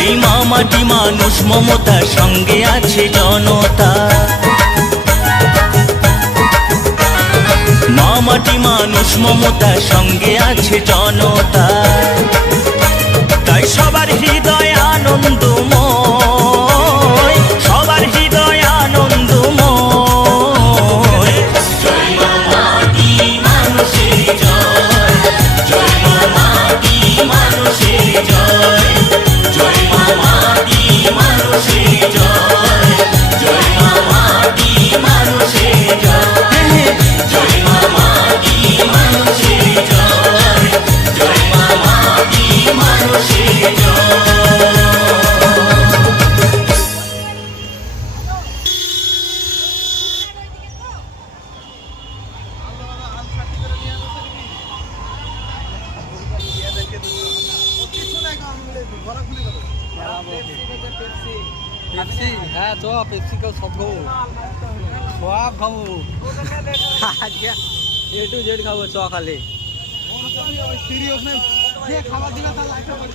এই মামাটি মানুষ মমতার সঙ্গে আছে জনতা। মামাটি মানুষ মমতার সঙ্গে আছে জনতা। তাই সবার হৃদয় আনন্দময়, সবার হৃদয় আনন্দময়। জয় মা মাটি মানুষের জয়, জয় মা মাটি মানুষের জয়, জয় মা মাটি মানুষের জয়, জয় মা মাটি মানুষের জয়, জয় মা মাটি মানুষের জয়, জয় মা মাটি মানুষের জয়। পেপসি, হ্যাঁ চ পেপসি কেউ সব খাবো, সব খাবো, আজকে এ টু জেড খাবো চ খালে। খাবার দিবে তার লাইফে আমি